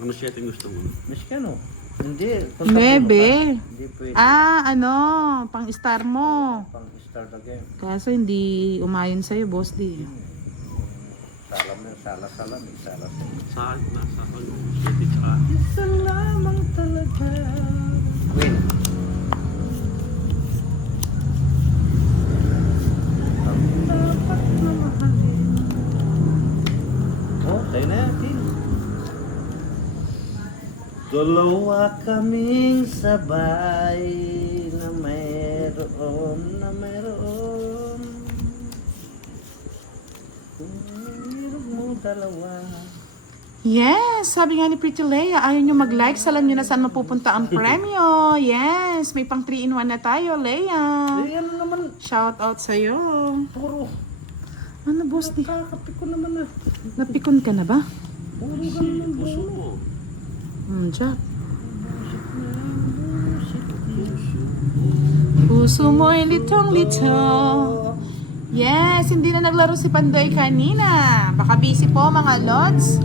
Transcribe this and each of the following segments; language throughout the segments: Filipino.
Ano siya yung gusto mo? Mexicano. Hindi. Bebe. Hindi pwede. Ano, pang star mo. Pang start again. Kaso hindi umayon sa'yo, boss di. Sala-sala. Sa nasa pag-shitty tsaka. Isa lamang talaga. Win. Ang dapat na mahalin. Oh, tayo na yan, Tin. Dalawa kaming sabay na mayroon. Kung mayroon mo dalawa. Yes, sabi nga ni Pretty Leia, ayaw nyo mag-like, alam nyo na saan mapupunta ang premyo. Yes, may pang 3-in-1 na tayo, Leia. Eh, ano naman, Shout out sa'yo. puro. Ano, boss di? Kakapit ko naman na. Napikon ka na ba? Puro ganun ang Puso bulo. mo. Jack. Puso mo'y litong-lito. Yes, hindi na naglaro si Pandoy kanina. Baka busy po mga lods.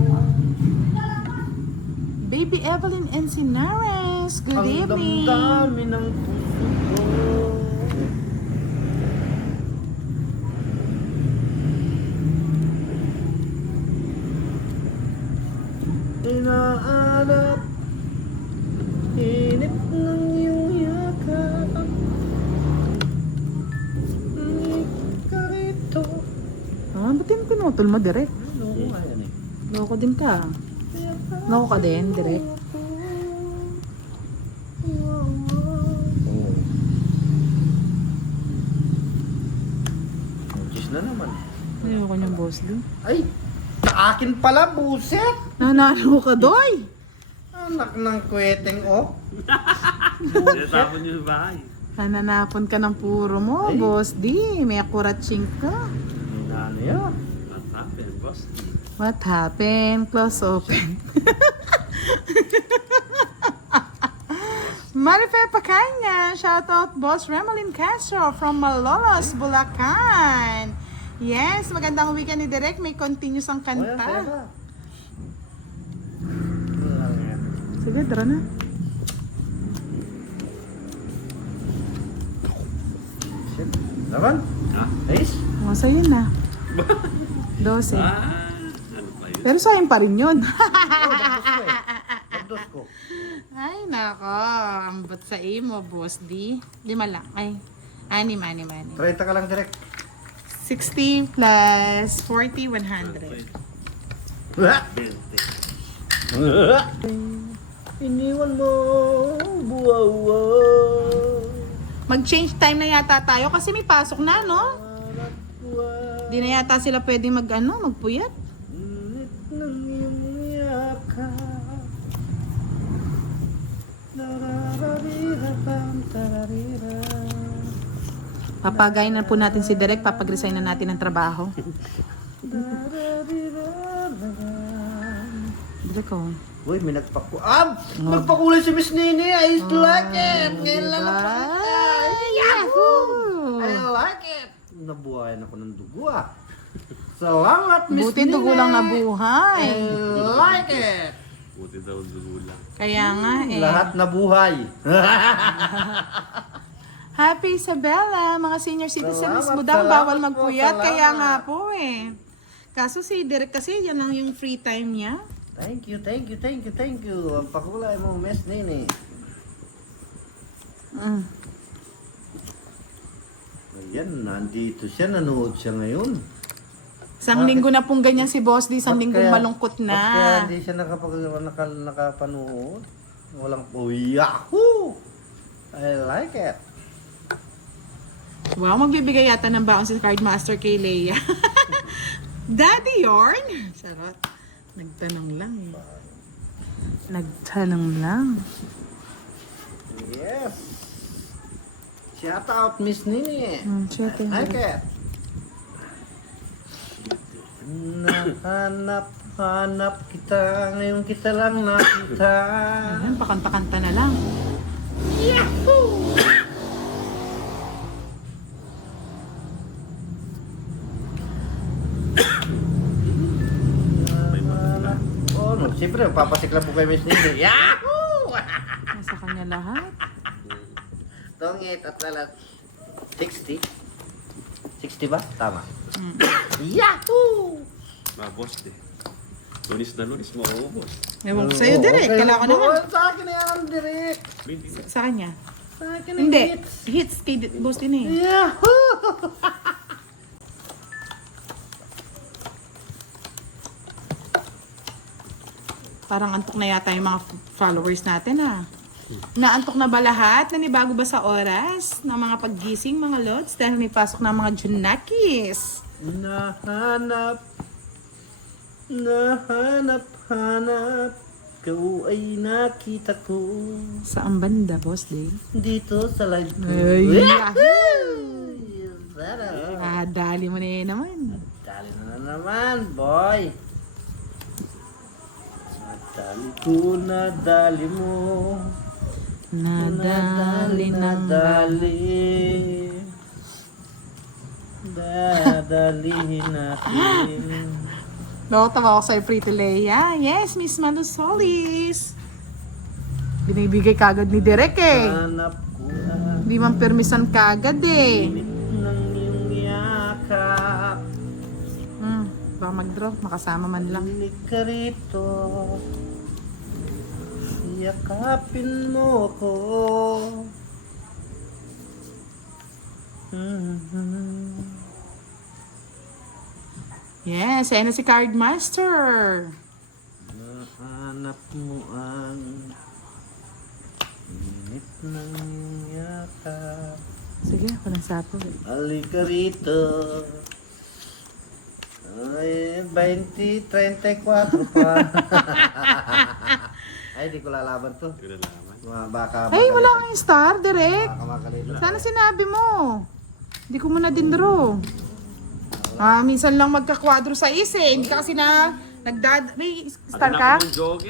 Baby Evelyn Encinares, good Ang evening. damdamin ng puso ko. Inaalap init ng iyong yakap. Ka rito. Ba't yung pinutol mo, direct? Ano ko nga yan eh? Loko din ka. Loko ka din, direct. Cheese na naman. Ayoko niyang boss din. Ay! Sa akin pala, buset! Nanalo ka, Doy! Anak ng kweteng, oh. Tinatapon niyo sa bahay. Nananapon ka ng puro mo, Ay. boss di. May akuratsing ka. Ano yan? What happened, boss? What happened? Close open. Marife Pacanya, shout out boss Remelin Castro from Malolos, Bulacan. Yes, magandang weekend ni Direk. May continuous ang kanta. Sige, tara na. Shit. Laban? Ha? Ace? O, sa'yo na. 12. Ano pa yun? Pero sayang pa rin yun. Pagdos ko. Ay, nako. Ang bat sa imo, boss D. 5 lang. Ay, 6. 30 ka lang direct. 60 plus 40, 100. 20. Iniwan mo, buwawa. Mag-change time na yata tayo kasi may pasok na, no? Di na yata sila pwede magpuyat. Init ng iyong yakap. Dararariram, tararira. Papagayin na po natin si Direk, papag-resign na natin ng trabaho. Direk, oh. Uy, may nagpakulay si Miss Nini. I like it. Ngayon lang Yahoo! I like it. Nabuhayan ako ng dugo ah. Salamat, Miss Buti Nini. dugo lang I nabuhay. like it. Buti daw dugo lang. Kaya nga eh. Lahat nabuhay. Happy Isabella, mga senior citizens Salamat, mo daw, salamat bawal po, magpuyat. salamat. Kaya nga po eh. Kaso si Direk kasi, yan lang yung free time niya. Thank you. Ang pakulay mo, Miss Nini. Ayan, nandito siya. Nanood siya ngayon. Isang linggo na pong ganyan si Boss D, isang Ba't linggong kaya- malungkot ba't na. Kaya hindi siya nakapanood. Walang po. Yahoo! I like it. Wow, magbibigay yata ng baon si Cardmaster kay Leia. Daddy Yorn? Sarot. Nagtanong lang eh. Nagtanong lang. Yes. Shout out, Miss Nini. Shit eh. I like it. Hanap kita, ngayon kita lang nakita. Ayan, pakanta-kanta na lang. May maganda. Oh, Siyempre, papasikla po kayo, Miss Nini. Yahoo! Nasa kanya lahat. Tongit at lalat. 60? 60 ba? Tama. Mm. Yahoo! Mabos eh. Lunis na lunis, mauubos. Ewan ko sa'yo, Direk. Kala ko naman. Sa akin na yan, Direk. Hindi na. Sa kanya. Sa akin na Hindi. hits. Hits kay Boss din eh. Yahoo! Parang antok na yata yung mga followers natin ah. Naantok na ba lahat? Nanibago ba sa oras ng mga paggising mga lods? Dahil may pasok na mga Junakis. Nahanap, hanap, kau ay nakita ko Saan banda, Boss Day? dito sa live ko. Ay, Yahoo! Sarap. Ah, dali mo na yun naman. Dali na naman, boy. Nadali ko, nadali mo. Nadali na nadali. Dadalihin natin. Tawa ako sa'yo, Pretty Leia. Yes, Miss Manusolis. Binibigay kagad ni Direk eh. Hanap ko na Hindi man permisan kagad eh. init ng iyong yakap. Baka mag-draw, makasama man lang. Balik ka rito. Yakapin mo ko. Yes, ayan na si Card Master. Nahanap mo ang init ng iyong yakap. Sige, walang sapo. Halika rito. Ay, 20, 34 pa. Ay, di ko lalaban to. Hindi ko nalaman. Baka Ay, wala kang star, Direk. Baka makalito. Sana sinabi mo. Hindi ko muna din draw. Minsan lang magka-quadro sa is eh. Hindi ka kasi may star ka? Ano na joke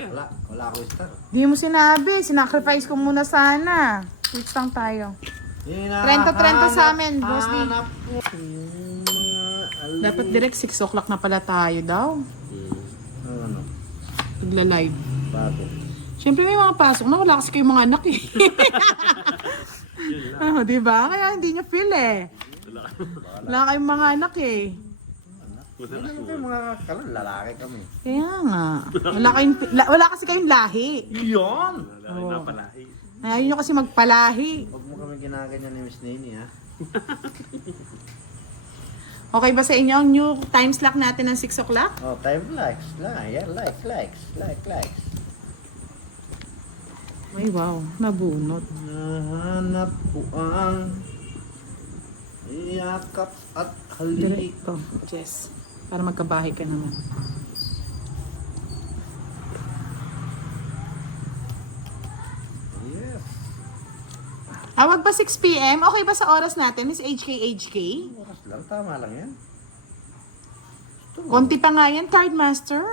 Wala ako star. Hindi mo sinabi. Sinacrifice ko muna sana. Switch lang tayo. 30-30 sa amin, Boss D. Hanap ko yung mga Dapat direct 6 o'clock na pala tayo daw. Ano? Igla-live. Bago. Siyempre may mga pasok na wala kasi kayong mga anak eh. Diba? Kaya hindi niya feel eh. Wala kayong mga anak eh. Hindi naman kayo mga kalan, lalaki kami. Kaya nga. Wala kasi kayong lahi. Yun! Wala rin napalahi. Ayaw nyo kasi magpalahi. Huwag mo kami ginaganyan ni Miss Nini, ha? Okay ba sa inyo ang new time slot natin ng 6 o'clock? Oh, time likes. Yeah, likes. Ay wow, nabunot. Nahanap ko ang yakap at halik. Direct ko. Yes. Para magkabahay ka naman. Yes. Wag pa 6 p.m. Okay ba sa oras natin, Miss HK? Oras lang, tama lang yan. Konti pa nga yan, Card Master.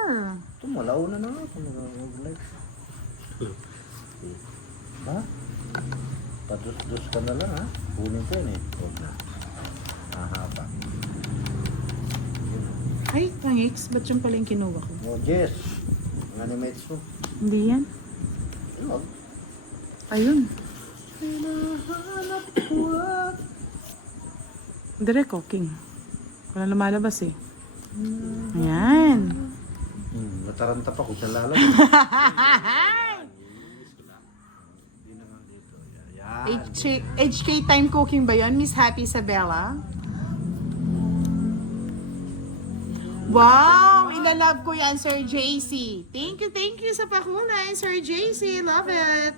Ito, malauna na nga. Mag-live. Ha? Padus-dus ka na lang, ha? Kunin ko yun, eh. Huwag na. Mahaba. Ay, thanks. Ba't yung pala yung kinuha ko? Oh, Jess. Ang animates mo. Hindi yan. Ano? Ayun. Hinahanap ko ang Direct cooking. Wala lumalabas eh. Ayan. nataranta pa kung saan lalagay. Hindi naman dito. Yan. HK time cooking ba yun, Miss Happy Isabella? Wow! Ilalove ko yan, Sir JC. Thank you sa pakulay, Sir JC. Love it.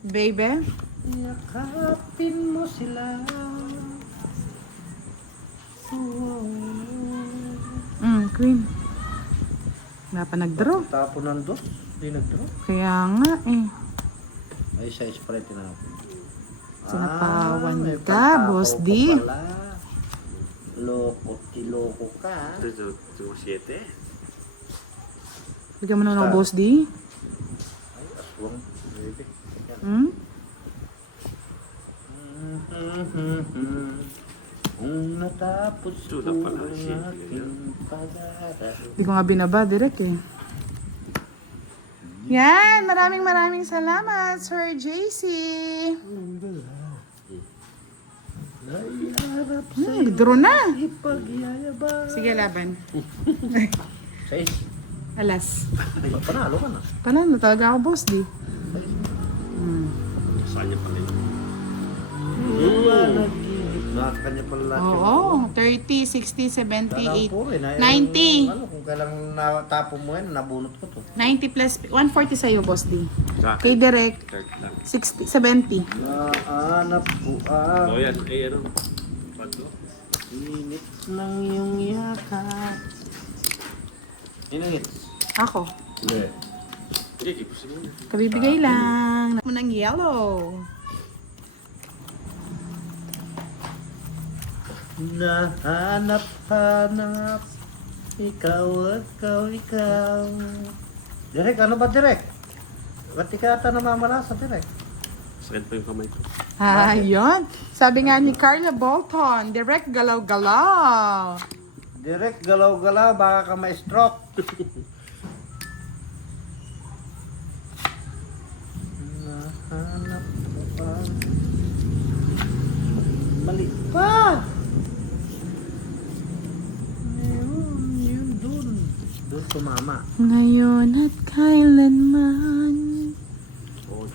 Baby. Yakapin mo sila. Queen. Wala pa nag-draw. Tapo ng dos. Hindi nag-draw. Kaya nga eh. Ay, siya spray tinapon. Sinapawan may ka, pagtapaw Boss ka D. pala. Loko ka. Ito, 7. Bigyan mo na ng Boss D. Ay, aswang. Baby. Kung natapos Ito ko na pala, ang shit. aking pag-aaral. Hindi ko nga binaba, direct eh. Yan, maraming salamat, Sir JC. Naiharap sa'yo. Draw na. Ipagyayabang. Sige, laban. 6. Alas. Panalo ka na. Panalo talaga ako, boss, di. Saan niya pala yun? Nasa kanya pala lahat yung- Oo, 30, 60, 70, Kailangan 80, po rin. 90. Ano, kung kailang natapon mo yan, nabunot ko to. 90 plus, 140 sa'yo, boss, di. Sa Kay akin. Direk, 30 lang. 60, 70. Naanap ko ang O yan, eh ano? Pando? init ng iyong yakap. Init. Ako. Hindi. Sige, ipusin mo na. Kabibigay lang. Mo ng yellow. Nahanap-hanap. Ikaw. Direk, ano ba Direk? Ba't di ka ata namamalasa Direk? Sakit pa yung kamay ko. Ayun. Sabi nga ni Carla Bolton, direct galaw-galaw. Direk, galaw-galaw, baka ka ma-stroke. Nahanap ko pa. Mali pa! Yun dun. Doon tumama. Ngayon at kailanman. 8.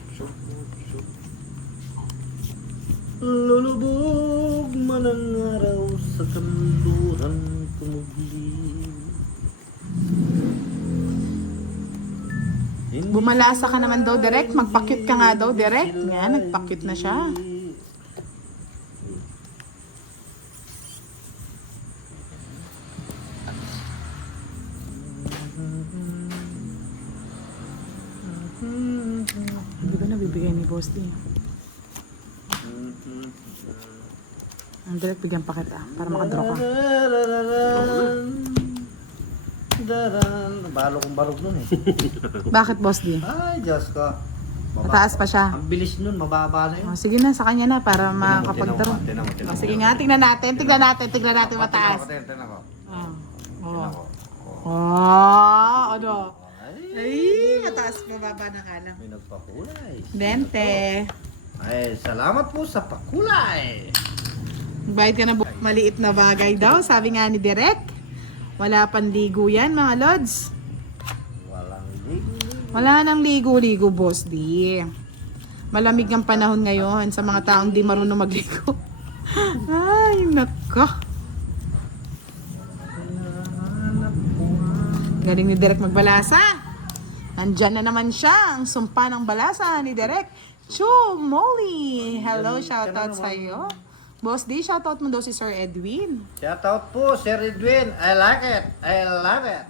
Lulubog man ang araw sa kanluran kumugli. Bumalasa ka naman daw, direct. Magpa-cute ka nga daw, direct. Yan, nagpa-cute na siya. Hindi ba nabibigay ni Boss D? Ang direct, bigyan pa kita para makadraw ka. Balo kong barog nun eh. Bakit, Boss D? Ay, Diyos ko. Mataas pa siya. Ang bilis nun, mababa na yun. Oh, sige na, sa kanya na para makapag-draw. Tinan mo. Oh, sige nga, tignan natin mataas. Tinan ko. Oh. Tinan Oh. ko. Oh, ano? Ay, Ay, mataas mababa na nga lang. may nagpakulay. 20. Ay, salamat po sa pakulay. Bayad ka na maliit na bagay daw, sabi nga ni Direk. Wala pang ligo yan, mga lods. Walang ligo. Wala nang ligo-ligo, boss di. Malamig ang panahon ngayon sa mga taong di marunong magligo. Ay, naka. Galing ni Direk magbalasa. Nandyan na naman siya, ang sumpa ng balasa ni Direk. Chu Molly! Hello, shoutout sa iyo. Boss D, shoutout mo daw si Sir Edwin. Shout out po, Sir Edwin. I like it. I love it.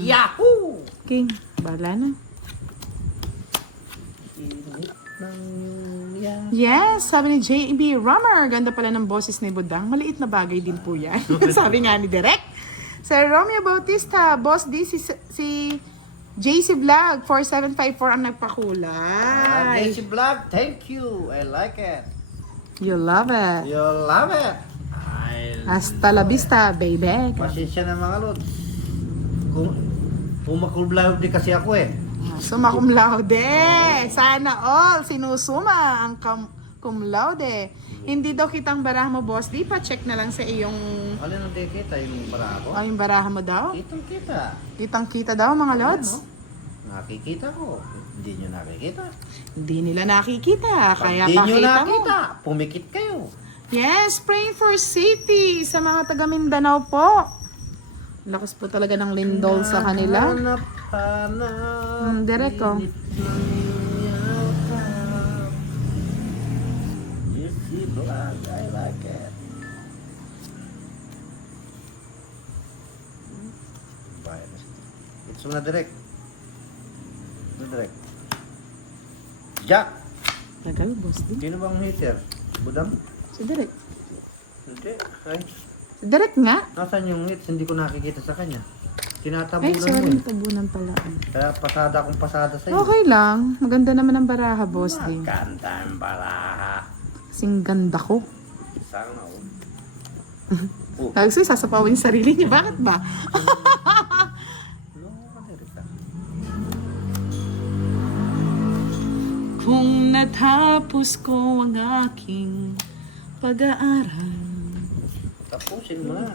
Yahoo! King, bala na. Init ng iyong yakap. Yes, sabi ni J.B. Rummer, ganda pala ng boses ni Budang. Maliit na bagay din po yan. Sabi nga ni Direk. Sir Romeo Bautista, Boss D, si JC Vlog 4754 ang nagpakulay. JC Vlog, thank you. I like it. You love it. You love it. Hasta la vista, baby. Pasensya na mga lods. Kung makulblaw din kasi ako eh. Summa cum laude. Sana all sinusuma ang cum laude. Hindi daw kitang baraha mo, boss. Di pa check na lang sa iyong Alin ang di kita yung barako? yung baraha mo daw. Kitang kita. Kitang kita daw, mga lods. Nakikita ko. Hindi nyo nakikita. Hindi nila nakikita. Kaya Hindi nyo pakita mo. nakita. Pumikit kayo. Yes, praying for safety sa mga taga Mindanao po. Lakas po talaga ng lindol sa kanila. Hanap. Direk ko. I like it. It's na direct. Direct. Jack! Tagal, boss din. Sino bang hater? Budang? Si Direk. Hindi. Ay, Si Direk nga. nasaan yung hits? Hindi ko nakikita sa kanya. Ay, Tinatabunan mo sorry, eh. tabunan pala. Kaya pasada akong pasada sa'yo. Okay lang. Maganda naman ang baraha, boss din. Maganda ang balaha. Kasing ganda ko. Sana oh. Lagi sa'yo, sasapawin yung sarili niya. Bakit ba? No, direct ah. kung natapos ko ang aking pag-aaral. Tapusin mo na.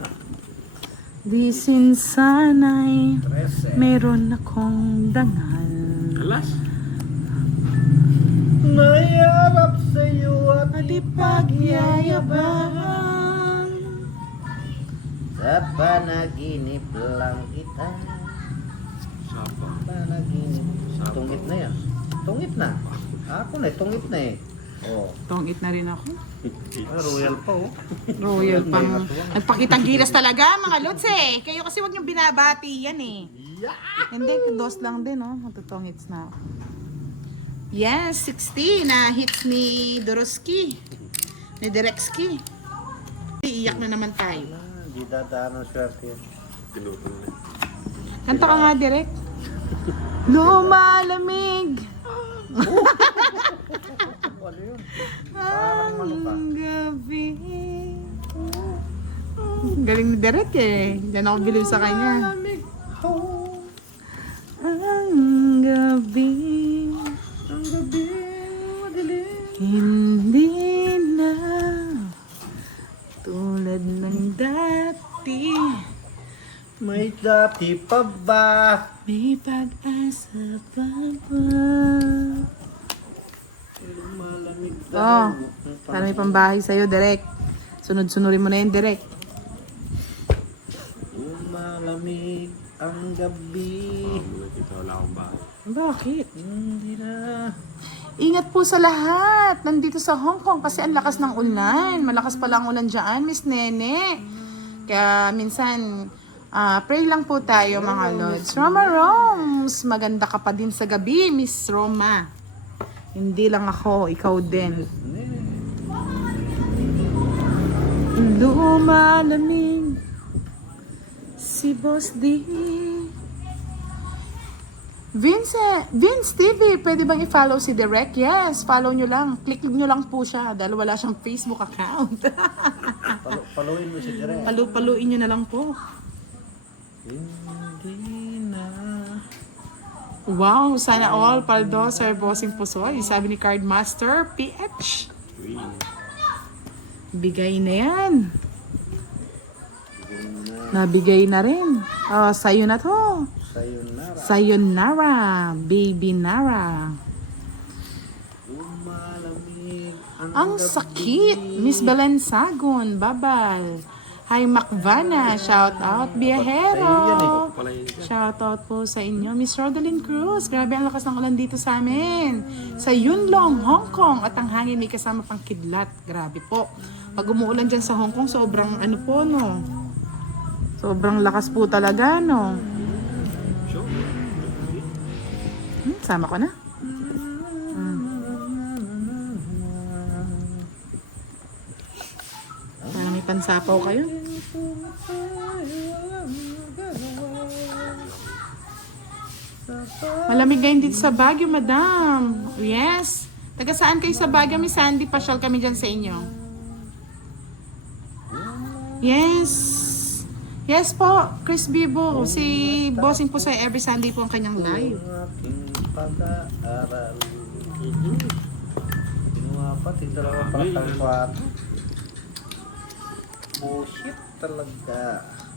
Di sana'y 13. meron akong dangal. Alas. Mayarap sa'yo at At ipagyayabang. sa panaginip lang kita. Sapa. Panaginip. Tungit na yan. Tungit na. Ako na, tungit na eh. Oh. Tongit na rin ako. Royal pa oh. Royal pang... Nagpakitang gilas talaga mga lods eh. Kayo kasi wag niyong binabati yan eh. Hindi, dos lang din oh. Matutongits na ako. Yes, 60 na hits ni Doroski. Ni Derexki. Iiyak na naman tayo. Hindi dadaan ng swerte yan. Tinutol na. Kanta ka nga, Derek. Lumalamig Ano yun? Parang manuka. ang gabi. Galing ni Derek eh. Diyan ako bilib sa kanya. Ang gabi. Ang gabi madilim. Hindi na tulad ng dati. May dati pa ba? May pag-asa pa ba? Malamig Oh, para may pambahay sa'yo, Derek. Sunod-sunurin mo na yun, Derek. Malamig ang gabi. Nakita wala akong bahay. Bakit? Hindi na. Ingat po sa lahat. Nandito sa Hong Kong kasi ang lakas ng ulan. Malakas pala ang ulan dyan, Miss Nene. Kaya minsan, pray lang po tayo mga lods. Roma Roms, maganda ka pa din sa gabi, Miss Roma. Hindi lang ako, ikaw din. Lumalamig si Boss D. Vince TV, pwede bang i-follow si Derek? Yes, follow nyo lang. Click nyo lang po siya dahil wala siyang Facebook account. Paluin mo si Dire. Paluin nyo na lang po. Hindi na. Wow, sana all paldo, Sir Bossing Pusoy. Sabi ni Cardmaster, PH. Uy. Bigay na yan. Nabigay na rin. Oh, sa'yo na to. Sayonara. Sayonara, baby Nara. Malamig Ang sakit. Miss Belen Sagon, babal. Hi Macvana, shout out. Biyahero. Pala yun. Shout out po sa inyo. Miss Rodeline Cruz, grabe ang lakas ng ulan dito sa amin. Sa Yunlong, Hong Kong. At ang hangin may kasama pang kidlat. Grabe po. Pag umuulan dyan sa Hong Kong, sobrang ano po, no? Sobrang lakas po talaga, no? Sure. Sama ko na. Para may pansapaw kayo. Malamig ngayon dito sa Baguio, madam. Yes. Taga saan kayo sa Baguio? Miss Sandy, pasyal kami dyan sa inyo. Yes. Yes po, Chris Bibo. Si Bossing po sa every Sunday po ang kanyang live. aking pag-aaral. Tingnan pa, tigdalawa pa kalswat. Bullshit talaga.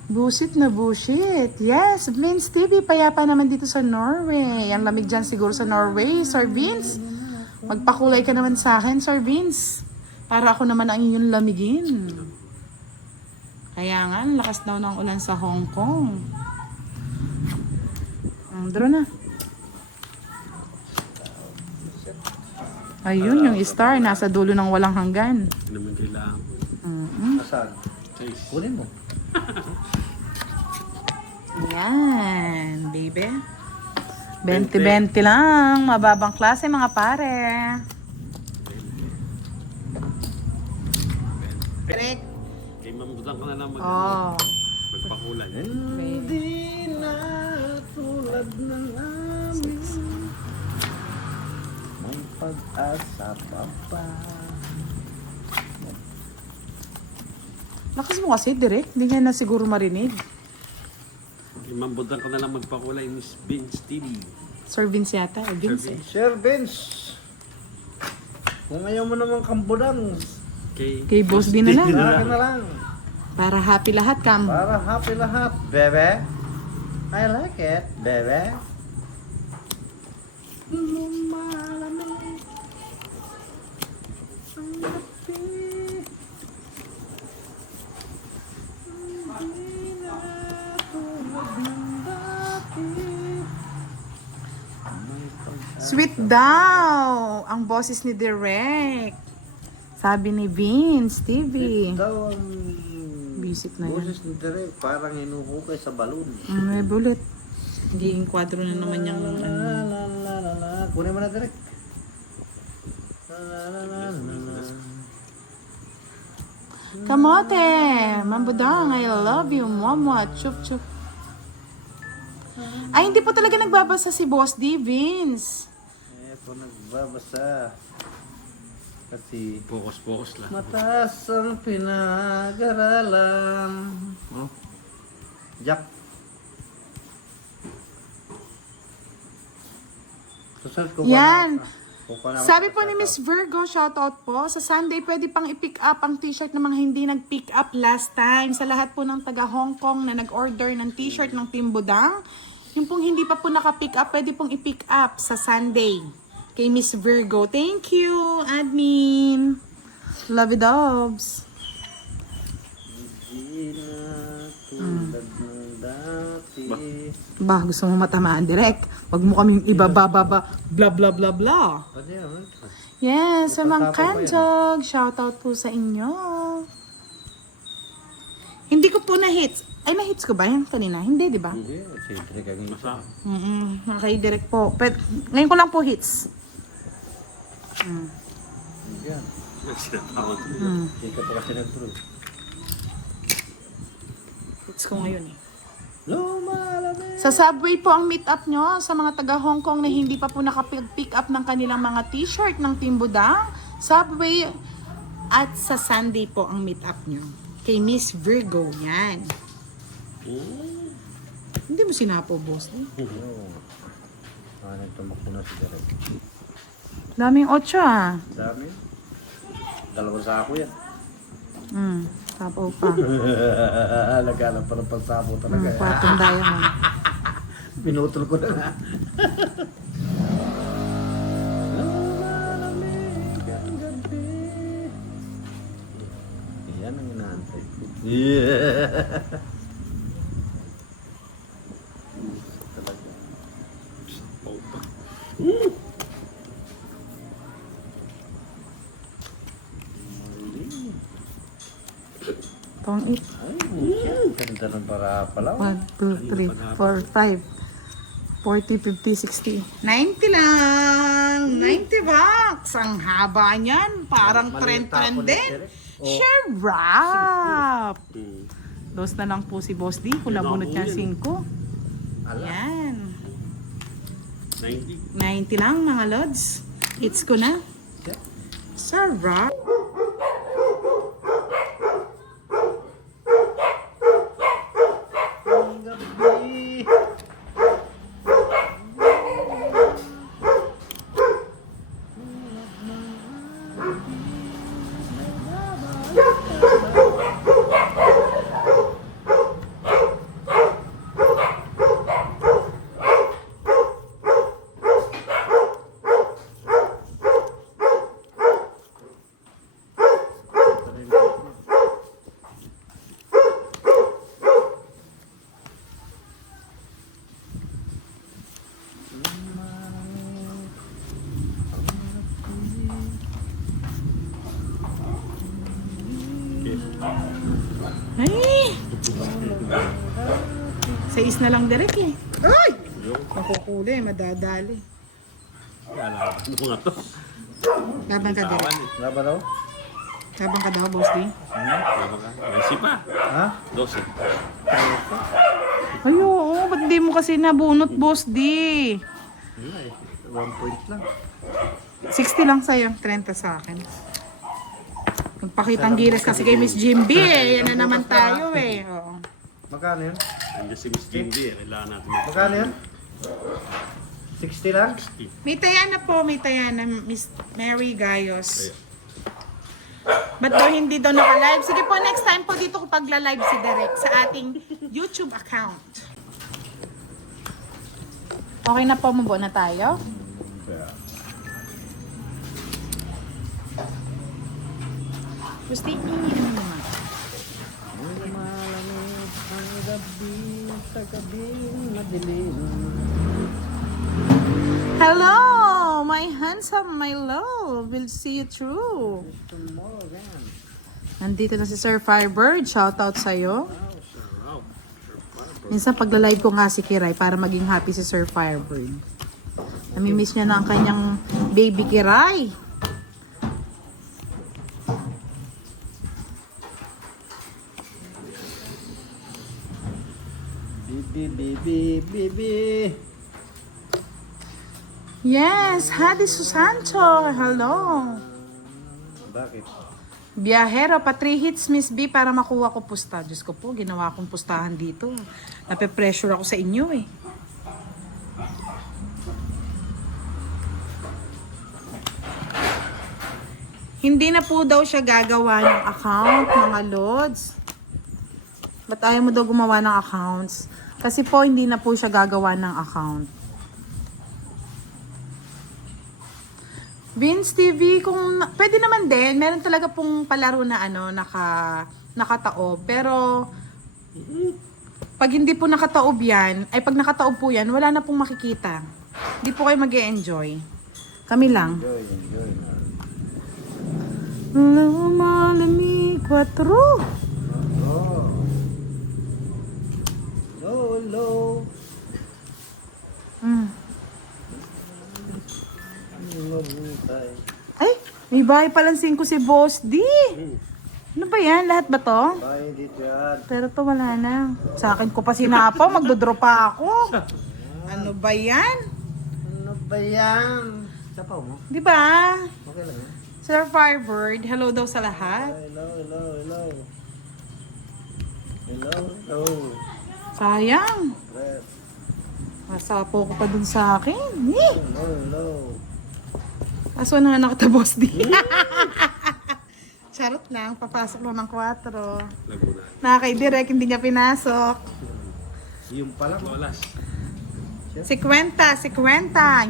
Bullshit na bullshit. Yes, Vince TV, payapa naman dito sa Norway. Ang lamig dyan siguro sa Norway, Sir Vince. Magpakulay ka naman sa akin, Sir Vince. Para ako naman ang inyong lamigin. Kaya nga, ang lakas daw ng ulan sa Hong Kong. Draw na. Ayun, yung star, nasa dulo ng walang hanggan. Hindi naman kailangan ko. Nasaan? Size. Kunin mo. Yan, baby. 20-20 lang. Mababang klase, mga pare. Correct. Kay mamutang ko na lang Oh. magpakulay. Hindi na tulad ng amin. May pag-asa pa ba? Lakas mo kasi, direct. Hindi niya na siguro marinig. Kay mamutang ko na lang magpakulay, Miss Vince TV. Sir Vince yata. O Vince eh. Sir Vince, Kung ayaw mo naman kambudang, Kay Boss D na lang. akin na lang. Para happy lahat, Kam. Para happy lahat, bebe. I like it, bebe. Lumalamig ang gabi. Hindi na tulad ng dati. May pag-asa. Sweet daw ang boses ni Direk. Sabi ni Vince, TV. Daw ang Visit na yan. boses ni Derek, parang hinuhukay sa balon. May bullet. Nagiging kwadro na naman yung La, ano. la, la, la, la. Kunin mo na Derek. La, la, la, la, la, la. Kamote! Mambudang, I love you. Mwah, chup, chup. Ay, hindi po talaga nagbabasa si Boss D, Vince. Eto nagbabasa. Kasi Focus lang. mataas ang pinag-aralan. Oh. Jack. Susunod ko ba Yan. na- kuha na- Sabi po ni Miss Virgo, shoutout po, sa Sunday pwede pang i-pick up ang t-shirt ng mga hindi nag-pick up last time. Sa lahat po ng taga Hong Kong na nag-order ng t-shirt ng Team Budang, yung pong hindi pa po naka-pick up, pwede pong i-pick up sa Sunday. Kay Miss Virgo. Thank you, admin. Love you, Dobbs. Hindi na tulad ng dati. Ba, gusto mo matamaan direct? Wag mo kaming ibabababa, bla bla bla bla. Pwede naman. Yes, sa Mang Magpasabog ba yan? Kanjog. Shoutout po sa inyo. Hindi ko po na-hits. Ay, na-hits ko ba yan kanina? Hindi, di ba? Hindi, si Derek ang isa. Okay, direct po. Ngayon ko lang po hits. Yan. Sinatawag. Hindi ka pa kasi nag-prove. Hits ko ngayon eh. Lumalamig. Sa Subway po ang meet up nyo sa mga taga Hong Kong na hindi pa po nakapag-pick up ng kanilang mga t-shirt ng Team Budang. Subway at sa Sunday po ang meet up nyo. Kay Miss Virgo, yan. Hindi mo sinapo, boss. Tumakbo na si Derek. Daming 8 ah. Dami. Dalawang sako yan. Sapo pa. Naghanap pa ng pagsapo talaga. Kwatong diamond. Pinutol ko na nga. Lumalamig ang gabi. Yan ang inaantay ko. Yeah. Talaga. Pang 8. Ay, ganda ng para pala. 1, 2, 3, 4, 5. 40, 50, 60. 90 lang! 90 bucks! Ang haba niyan. Parang Maliit trend-trend tapo ni din. Derek. Oh. Sharap! Dos na lang po si Boss D. Kung nabunot niya Yun 5. Ala. Yan. 90. 90 lang mga lods. Hits ko na. Sarap. Ang gabi. Ay! 6 na lang direct eh. Ay! Makukuli, madadali. Wala. Ano nga to? Laban ka direct. Wala ba daw? Laban ka daw, Boss D. Tama ka. May pa. Ha? 12. Ay, oo. Ba't di mo kasi nabunot, Boss D? Wala eh. 1 point lang. 60 lang sa'yo. 30 sa akin. Magpakita ang gilas kasi kay Miss Jimby eh. Yan na naman tayo eh. Oo. Magkano yan? Andiyan si Miss Jindy. Kailangan natin. Magkano yan? 60 lang? May taya na po, may taya na Miss Mary Gayos. Ba't daw hindi daw naka-live? Sige po, next time po dito ko pagla-live si Derek sa ating YouTube account. Okay na po, mabuo na tayo. Gusto naman. Malamig ang gabi sa gabing madilim. Hello, my handsome, my love. We'll see you through. Tomorrow again. Nandito na si Sir Firebird. Shoutout sa'yo. Minsan pagla-live ko nga si Kiray para maging happy si Sir Firebird. Namimiss niya na ang kanyang baby Kiray. Bibi. Yes, Hadi Susanto. Hello. Bakit? Biyahero, pa 3 hits Miss B para makuha ko pusta. Diyos ko po, ginawa kong pustahan dito. Nape-pressure ako sa inyo eh. Hindi na po daw siya gagawa ng account, mga lods. Ba't ayaw mo daw gumawa ng accounts? Kasi po, hindi na po siya gagawa ng account. Vince TV, kung pwede naman din, meron talaga pong palaro na ano, nakataob. Pero, pag hindi po nakataob yan, ay pag nakataob po yan, wala na pong makikita. Hindi po kayo mag-e-enjoy. Kami lang. Enjoy. Lumalami 4. Low. Mabutay. Ay, may bahay palang 5 si Boss D. Ano ba yan? Lahat ba to? Bahay dito yan. Pero to wala na. Sa akin ko pa sinapaw, magdodro pa ako. Ano ba yan? Ano ba yan? Sapaw mo? Di ba? Okay lang yan. Sir Firebird, hello daw sa lahat. Hello. Sayang. Red. Masapo ko pa dun sa akin. Eh. Hello. Kaso na nakita Boss D. Charot lang, papasok lang ng 4. Laguna. Nakakay-direct, hindi niya pinasok. Yung pala mo. Lolas. 50.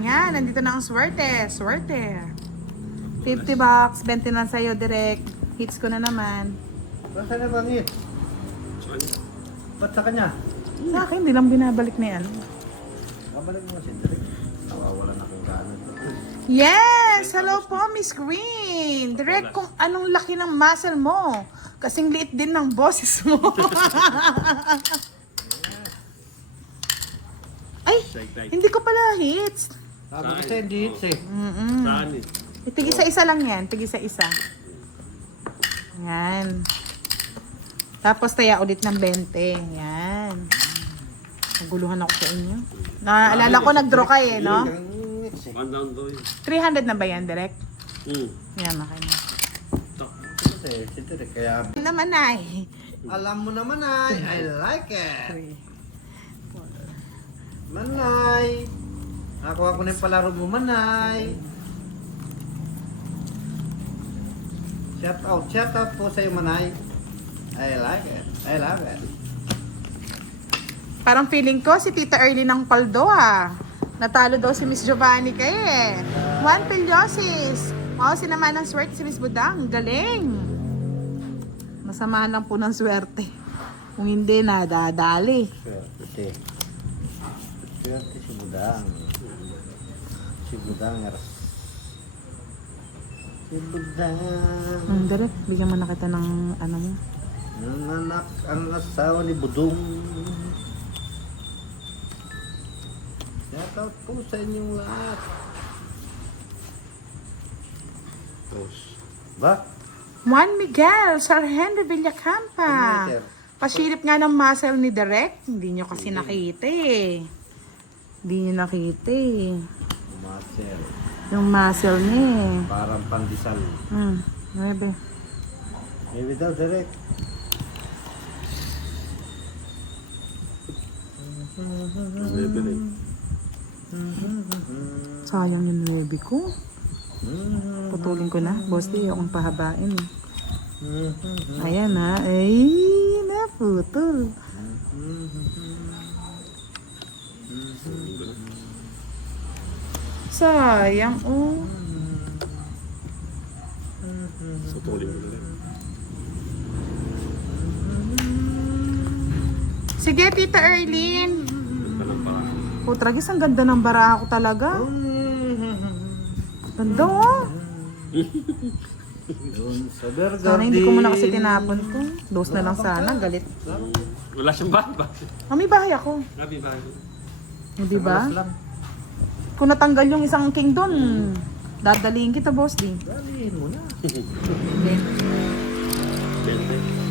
Yan, nandito na ang swerte. 50 bucks, 20 lang sa'yo, direct. Hits ko na naman. Basta na bangit? Ba't sa kanya? Sa akin, hindi lang binabalik na yan. Kabalik mo si Derek. Nawawala na kung gaano. Yes! Hello po, Miss Green. Direct kung anong laki ng muscle mo. Kasing liit din ng boses mo. Ay, hindi ko pala hits. Sabi ko sa'yo, hindi hits eh. Saan eh? Tig-isa-isa lang yan. Tig-isa-isa. Yan. Tapos taya ulit ng 20. Yan. Naguluhan ako sa inyo. Naalala ko nag-draw ka eh, no? Hits eh. One down daw yun. 300 na ba yan, direct? Yan, okay na. Kasi si Derek kaya... Naman ay. Alam mo naman ay, I like it. Manay. Nakuha ko na yung palaro mo, Manay. Shout out po sa'yo, Manay. I like it. I love it. Parang feeling ko si Tita Early ng Paldo ah. Natalo daw si Miss Giovanni kay eh. Juan Piliosis. Wow, sinaman ng swerte si Miss Budang. Galing. Masamahan lang po ng swerte. Kung hindi, nadadali. Swerte si Budang. Si Budang. Direct, bigyan mo na kita ng ano mo. Nanganak ang asawa ni Budong. Shout out po sa inyong lahat. Ba? Juan Miguel, Sir Henry Villacampa. Pasilip nga ng muscle ni Direct. Hindi nyo kasi nakita eh. Hindi nyo nakita eh. Muscle. Yung muscle niya eh. Parang pandesal. 9. Maybe daw, Derek. Sayang yung 9 ko. Putulin ko na. Boss D, akong pahabain eh. Ayan na. Ay, naputol. Sayang, oh. Sutulin mo na lang. Sige, Tita Erlyn. Ganda ng parang. Oh, tragis, ang ganda ng bara ako talaga. Ganda, oh. Doon sa burger Sana hindi ko muna kasi tinapon to. Dose na lang sana, galit. Wala siyang bahay. May bahay ako. Grabe bahay. Di ba? lang. Kung natanggal yung isang king doon, dadalihin kita, boss, di. Dalihin mo na. Hindi. Bente.